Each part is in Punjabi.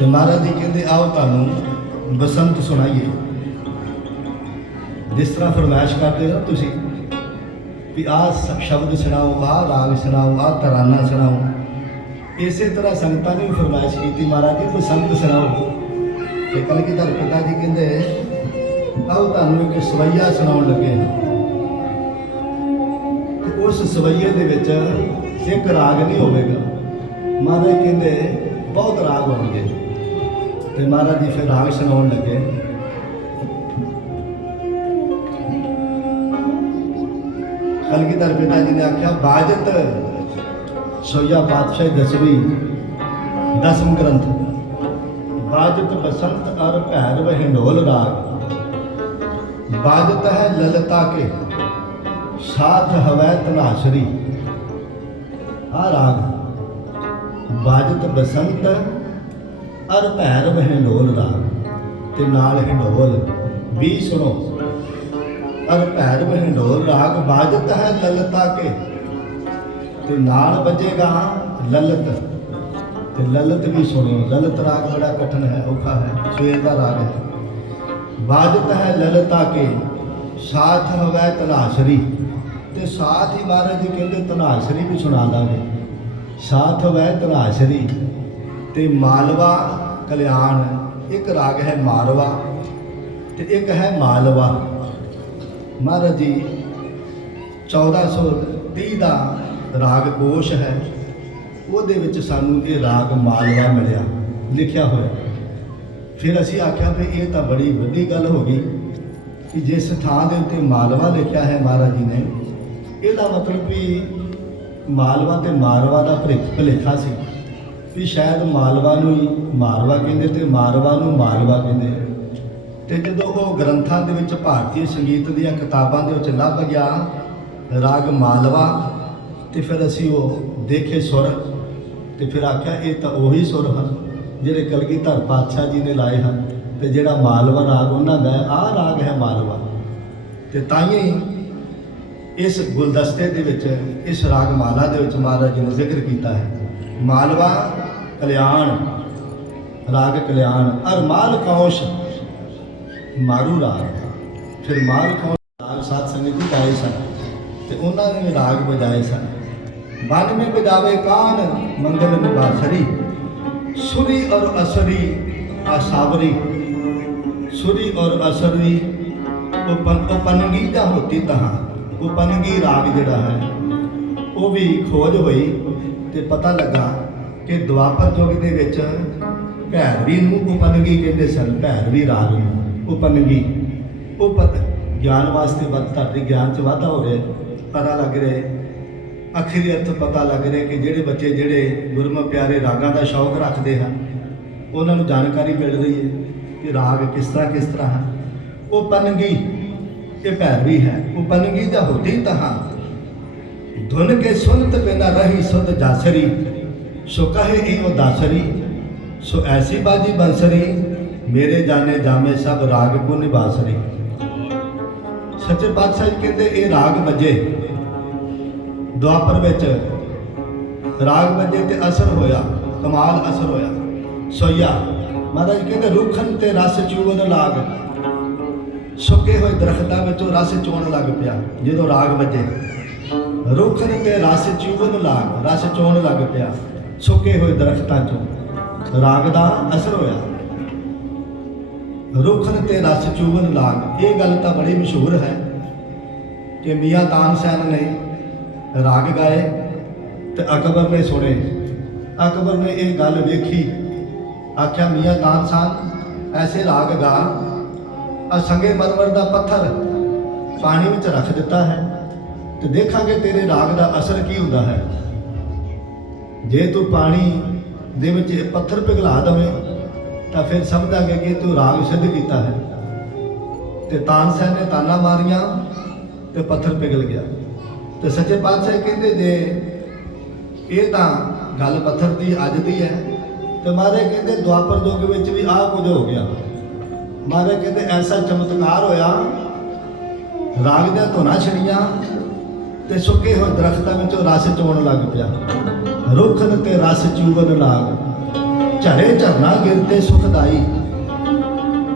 ਤੇ ਮਹਾਰਾਜ ਜੀ ਕਹਿੰਦੇ, ਆਓ ਤੁਹਾਨੂੰ ਬਸੰਤ ਸੁਣਾਈਏ। ਜਿਸ ਤਰ੍ਹਾਂ ਫਰਮਾਇਸ਼ ਕਰਦੇ ਹੋ ਨਾ ਤੁਸੀਂ, ਵੀ ਆਹ ਸ਼ਬਦ ਸੁਣਾਓ, ਆਹ ਰਾਗ ਸੁਣਾਓ, ਆਹ ਤਰਾਨਾ ਸੁਣਾਓ। ਇਸੇ ਤਰ੍ਹਾਂ ਸੰਗਤਾਂ ਨੇ ਵੀ ਫਰਮਾਇਸ਼ ਕੀਤੀ, ਮਹਾਰਾਜ ਜੀ, ਬਸੰਤ ਸੁਣਾਓ। ਤੇ ਕਲਗੀਧਰ ਪਿਤਾ ਜੀ ਕਹਿੰਦੇ, ਆਓ ਤੁਹਾਨੂੰ ਇੱਕ ਸਵਈਆ ਸੁਣਾਉਣ ਲੱਗੇ ਹਾਂ। ਤੇ ਉਸ ਸਵਈਏ ਦੇ ਵਿੱਚ ਇੱਕ ਰਾਗ ਨਹੀਂ ਹੋਵੇਗਾ। ਮਹਾਰਾਜ ਕਹਿੰਦੇ, ਬਹੁਤ ਰਾਗ ਹੋਣਗੇ। ਤੇ ਮਹਾਰਾਜ ਜੀ ਫਿਰ ਰਾਗ ਸੁਣਾਉਣ ਲੱਗੇ। ਕਲਗੀਧਰ ਪਿਤਾ ਜੀ ਨੇ ਆਖਿਆ, ਬਾਜਤ ਸੋਇਆ ਪਾਤਸ਼ਾਹ ਦਸਵੀਂ, ਦਸਮ ਗ੍ਰੰਥ। ਬਾਜਤ ਬਸੰਤ ਅਰ ਭੈਰਵ ਹਿੰਡੋਲ ਰਾਗ। ਬਾਜਤ ਹੈ ਲਲਤਾ ਕੇ, ਸਾਥ ਹਵੈ ਤਨਾਸ਼ਰੀ। ਆ ਰਾਗ। ਬਾਜਤ ਬਸੰਤ ਅਰ ਭੈਰਵ ਹਿੰਡੋਲ ਰਾਗ ਤੇ ਨਾਲ ਹੰਡੋਲ ਵੀ ਸੁਣੋ ਅਰ ਭੈਰਵ ਹਿੰਡੋਲ ਰਾਗ ਬਾਜਤ ਹੈ ਲਲਤਾ ਕੇ। ਤੇ ਨਾਲ ਵੱਜੇਗਾ ਲਲਤ। ਤੇ ਲਲਤ ਵੀ ਸੁਣੋ, ਲਲਤ ਰਾਗ ਬੜਾ ਕਠਨ ਹੈ, ਔਖਾ ਹੈ, ਸਵੇਰ ਦਾ ਰਾਗ ਹੈ। ਬਾਜਤ ਹੈ ਲਲਤਾ ਕੇ, ਸਾਥ ਹਵੈ ਤਨਾਸ਼ਰੀ। ਤੇ ਸਾਥ ਹੀ ਮਹਾਰਾਜ ਜੀ ਕਹਿੰਦੇ ਤਨਾਸ਼ਰੀ ਵੀ ਸੁਣਾ ਦਾਂਗੇ। ਸਾਥ ਹਵੈ ਤਨਾਸ਼ਰੀ। ਤੇ ਮਾਲਵਾ ਕਲਿਆਣ, ਇੱਕ ਰਾਗ ਹੈ ਮਾਲਵਾ ਤੇ ਇੱਕ ਹੈ ਮਾਲਵਾ। ਮਹਾਰਾਜ ਜੀ 1430 ਦਾ ਰਾਗ ਕੋਸ਼ ਹੈ। ਉਹਦੇ ਵਿੱਚ ਸਾਨੂੰ ਇਹ ਰਾਗ ਮਾਲਵਾ ਮਿਲਿਆ, ਲਿਖਿਆ ਹੋਇਆ। ਫਿਰ ਅਸੀਂ ਆਖਿਆ ਵੀ ਇਹ ਤਾਂ ਬੜੀ ਵੱਡੀ ਗੱਲ ਹੋ ਗਈ ਕਿ ਜਿਸ ਥਾਂ ਦੇ ਉੱਤੇ ਮਾਲਵਾ ਲਿਖਿਆ ਹੈ ਮਹਾਰਾਜ ਜੀ ਨੇ, ਇਹਦਾ ਮਤਲਬ ਵੀ ਮਾਲਵਾ ਤੇ ਮਾਰਵਾ ਦਾ ਭਰਿਕ ਭਲੇਖਾ ਸੀ। ਵੀ ਸ਼ਾਇਦ ਮਾਲਵਾ ਨੂੰ ਹੀ ਮਾਰਵਾ ਕਹਿੰਦੇ ਤੇ ਮਾਰਵਾ ਨੂੰ ਮਾਲਵਾ ਕਹਿੰਦੇ। ਤੇ ਜਦੋਂ ਉਹ ਗ੍ਰੰਥਾਂ ਦੇ ਵਿੱਚ ਭਾਰਤੀ ਸੰਗੀਤ ਦੀਆਂ ਕਿਤਾਬਾਂ ਦੇ ਵਿੱਚ ਲੱਭ ਗਿਆ, ਰਾਗ ਮਾਲਵਾ, ਤੇ ਫਿਰ ਅਸੀਂ ਉਹ ਦੇਖੇ ਸੁਰ, ਤੇ ਫਿਰ ਆਖਿਆ ਇਹ ਤਾਂ ਉਹੀ ਸੁਰ ਹਨ ਜਿਹੜੇ ਕਲਗੀਧਰ ਪਾਤਸ਼ਾਹ ਜੀ ਨੇ ਲਾਏ ਹਨ ਤੇ ਜਿਹੜਾ ਮਾਲਵਾ ਰਾਗ ਉਹਨਾਂ ਦਾ ਆਹ ਰਾਗ ਹੈ ਮਾਲਵਾ। ਤੇ ਤਾਂ ਹੀ ਇਸ ਗੁਲਦਸਤੇ ਦੇ ਵਿੱਚ, ਇਸ ਰਾਗ ਮਾਲਾ ਦੇ ਵਿੱਚ ਮਹਾਰਾਜ ਜੀ ਨੇ ਜ਼ਿਕਰ ਕੀਤਾ ਹੈ। ਮਾਲਵਾ ਕਲਿਆਣ ਰਾਗ ਕਲਿਆਣ ਅਰ ਮਾਲ ਕੌਸ਼ ਮਾਰੂ ਰਾਗ ਫਿਰ ਮਾਲ ਕੌਸ਼ ਰਾਗ ਸਾਧ ਸੰਗਤ ਜੀ ਗਾਏ ਸਨ ਤੇ ਉਹਨਾਂ ਨੇ ਵੀ ਰਾਗ ਵਜਾਏ ਸਨ ਬਨ में बजावे कान मंगल में बांसुरी सुरी और असरी आसावरी सुरी और असरी ਉਪਨ ਉਪਨਗੀ ਜਾਂ ਹੋਤੀ ਤਹਾਂ ਉਪਨਗੀ ਰਾਗ ਜਿਹੜਾ ਹੈ ਉਹ ਵੀ ਖੋਜ ਹੋਈ ਤੇ ਪਤਾ ਲੱਗਾ ਕਿ ਦੁਆਪਰ ਯੁੱਗ ਦੇ ਵਿੱਚ ਭੈਰਵੀ ਨੂੰ ਉਪਨਗੀ ਕਹਿੰਦੇ ਸਨ, ਭੈਰਵੀ ਰਾਗ ਨੂੰ ਉਪਨਗੀ। ਉਪਤ ਗਿਆਨ ਵਾਸਤੇ ਵੱਧ, ਤੁਹਾਡੇ ਗਿਆਨ 'ਚ ਵਾਧਾ ਹੋ ਰਿਹਾ, ਪਤਾ ਲੱਗ ਰਿਹਾ। ਹੈ। ਅਖਰੀ ਅਰਥ ਪਤਾ ਲੱਗ ਰਿਹਾ ਕਿ ਜਿਹੜੇ ਬੱਚੇ ਜਿਹੜੇ ਗੁਰਮੁਖ ਪਿਆਰੇ ਰਾਗਾਂ ਦਾ ਸ਼ੌਕ ਰੱਖਦੇ ਹਨ, ਉਹਨਾਂ ਨੂੰ ਜਾਣਕਾਰੀ ਮਿਲ ਰਹੀ ਹੈ ਕਿ ਰਾਗ ਕਿਸ ਤਰ੍ਹਾਂ ਕਿਸ ਤਰ੍ਹਾਂ ਹਨ। ਉਹ ਪਨਗੀ ਇਹ ਭੈਰਵੀ ਹੈ ਉਹ ਪਨਗੀ ਦਾ ਹੋਤੀ ਤਹਾਂ ਧੁਨ ਕੇ ਸੁਨਤ ਬਿਨਾ ਰਹੀ ਸੁਧ ਜਾਸਰੀ। ਸੋ ਕਹੇ ਇਹੋ ਦਾਸਰੀ, ਸੋ ਐਸੀ ਬਾਜੀ ਬੰਸਰੀ, ਮੇਰੇ ਜਾਣੇ ਜਾਮੇ ਸਭ ਰਾਗ ਕੋ ਨਿਵਾਸਰੀ। ਸੱਚੇ ਪਾਤਸ਼ਾਹ ਜੀ ਕਹਿੰਦੇ, ਇਹ ਰਾਗ ਵੱਜੇ। ਦੁਆਪਰ ਵਿੱਚ ਰਾਗ ਵੱਜੇ ਤੇ ਅਸਰ ਹੋਇਆ, ਕਮਾਲ ਅਸਰ ਹੋਇਆ। ਸੋਇਆ ਮਹਾਰਾਜ ਕਹਿੰਦੇ, ਰੁੱਖਨ ਤੇ ਰਸ ਚੂਵਨ ਲਾਗ। ਸੁੱਕੇ ਹੋਏ ਦਰਖਤਾਂ ਵਿੱਚੋਂ ਰਸ ਚੋਣ ਲੱਗ ਪਿਆ, ਜਦੋਂ ਰਾਗ ਵੱਜੇ। ਰੁੱਖਨ ਤੇ ਰਸ ਚੂਵਨ ਲਾਗ, ਰਸ ਚੋਣ ਲੱਗ ਪਿਆ। ਸੁੱਕੇ ਹੋਏ ਦਰਖਤਾਂ ਚੋਂ ਰਾਗ ਦਾ ਅਸਰ ਹੋਇਆ। ਰੁੱਖਨ ਤੇ ਰਸ ਚੂਵਨ ਲਾਗ, ਇਹ ਗੱਲ ਤਾਂ ਬੜੀ ਮਸ਼ਹੂਰ ਹੈ ਕਿ ਮੀਆਂ ਤਾਨਸੈਨ ਨੇ ਰਾਗ ਗਾਏ ਤੇ ਅਕਬਰ ਨੇ ਸੁਣੇ। ਅਕਬਰ ਨੇ ਇਹ ਗੱਲ ਵੇਖੀ, ਆਖਿਆ, ਮੀਆਂ ਤਾਨਸੈਨ ਐਸੇ ਰਾਗ ਗਾ ਆ ਸੰਗੇ ਮਰਮਰ ਦਾ ਪੱਥਰ ਪਾਣੀ ਵਿੱਚ ਰੱਖ ਦਿੱਤਾ ਹੈ ਤੇ ਦੇਖਾਂਗੇ ਤੇਰੇ ਰਾਗ ਦਾ ਅਸਰ ਕੀ ਹੁੰਦਾ ਹੈ। ਜੇ ਤੂੰ ਪਾਣੀ ਦੇ ਵਿੱਚ ਪੱਥਰ ਪਿਘਲਾ ਦਵੇਂ, ਤਾਂ ਫਿਰ ਸਮਝਾਂਗੇ ਕਿ ਤੂੰ ਰਾਗ ਸਿੱਧ ਕੀਤਾ ਹੈ। ਤੇ ਤਾਨਸੈਨ ਨੇ ਤਾਨਾ ਮਾਰੀਆਂ ਤੇ ਪੱਥਰ ਪਿਘਲ ਗਿਆ। ਤੇ ਸੱਚੇ ਪਾਤਸ਼ਾਹ ਕਹਿੰਦੇ, ਜੇ ਇਹ ਤਾਂ ਗੱਲ ਪੱਥਰ ਦੀ, ਅੱਜ ਦੀ ਹੈ, ਤੇ ਮਹਾਰਾਜ ਕਹਿੰਦੇ, ਦੁਆਪਰ ਯੁੱਗ ਵਿੱਚ ਵੀ ਆਹ ਕੁਝ ਹੋ ਗਿਆ। ਮਹਾਰਾਜ ਕਹਿੰਦੇ, ਐਸਾ ਚਮਤਕਾਰ ਹੋਇਆ, ਰਾਗ ਦੀਆਂ ਧੁਨਾਂ ਛੜੀਆਂ ਤੇ ਸੁੱਕੇ ਹੋਏ ਦਰਖਤਾਂ ਵਿੱਚੋਂ ਰਸ ਚੋਣ ਲੱਗ ਪਿਆ। ਰੁੱਖਨ ਤੇ ਰਸ ਚੂਵਨ ਲਾਗ। ਝਰੇ ਝਰਨਾ ਗਿਰਤੇ ਸੁਖਦਾਈ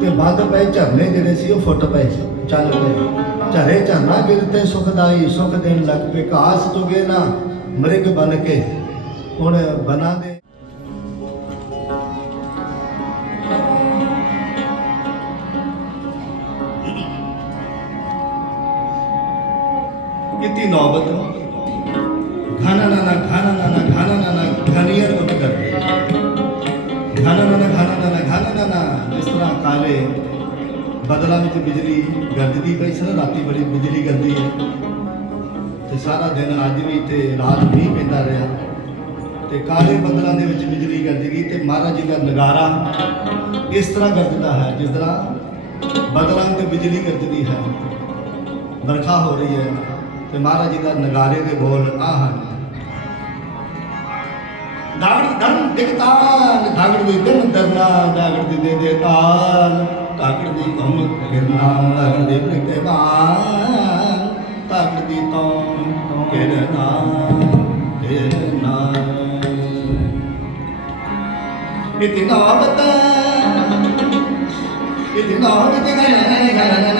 ਤੇ ਵੱਧ ਪਏ ਝਰਨੇ ਜਿਹੜੇ ਸੀ, ਉਹ ਫੁੱਟ ਪਏ, ਚੱਲ ਪਏ। ਝਰੇ ਝਰਨਾ ਗਿਰਤੇ ਸੁਖਦਾਈ ਸੁਖ ਦੇਣ ਲੱਗ ਪਏ। ਕਾਸ ਚੁਗੇ ਨਾ, ਮ੍ਰਿਗ ਬਨ ਕੇ। ਹੁਣ ਬਨਾ ਦੇ ਕੀਤੀ ਨੌਬਤ। ਖਾਣਾ ਨਾਨਾ ਖਾਣਾ ਨਾਨਾ ਖਾਣਾ ਨਾਨਾ ਘਨੀਰ ਉਤ ਕਰ ਖਾਣਾ ਨਾਨਾ ਖਾਣਾ ਨਾਨਾ ਖਾਣਾ ਨਾਨਾ, ਇਸ ਤਰ੍ਹਾਂ ਕਾਲੇ ਬਦਲਾ ਵਿੱਚ ਬਿਜਲੀ ਗਰਜਦੀ ਪਈ ਸਰ ਰਾਤੀ ਬੜੀ ਬਿਜਲੀ ਗਰਦੀ ਹੈ। ਤੇ ਸਾਰਾ ਦਿਨ ਅੱਜ ਵੀ ਤੇ ਰਾਤ ਵੀ ਪੈਂਦਾ ਰਿਹਾ। ਤੇ ਕਾਲੇ ਬੱਦਲਾਂ ਦੇ ਵਿੱਚ ਬਿਜਲੀ ਗਰਜ ਗਈ ਤੇ ਮਹਾਰਾਜ ਜੀ ਦਾ ਨਗਾਰਾ ਇਸ ਤਰ੍ਹਾਂ ਗਰਜਦਾ ਹੈ, ਜਿਸ ਤਰ੍ਹਾਂ ਬਦਲਾਂ ਤੇ ਬਿਜਲੀ ਗਰਜਦੀ ਹੈ। ਬਰਖਾ ਹੋ ਰਹੀ ਹੈ। ਤੇ ਮਹਾਰਾਜ ਜੀ ਦਾ ਨਗਾਰੇ ਦੇ ਬੋਲ ਆਹ ਹਨ। ਦਾਗੜ ਧਨ ਦਿਖਤਾਲ ਦਾਗੜ ਦੀ ਦਿਨ ਦਰਨਾ, ਦਾਗੜ ਦੀ ਦੇ ਦੇ ਤਾਲ, ਦਾਗੜ ਦੀ ਕਮ ਕਿਰਨਾ ਦਾਗੜ ਦੇ ਪ੍ਰਿਤੇ ਬਾਨ ਦਾਗੜ ਦੀ ਤੋਂ ਕਿਰਨਾ ਕਿਰਨਾ ਇਤਨਾ ਬਤਾ ਇਤਨਾ ਬਤਾ ਗਨ ਗਨ ਗਨ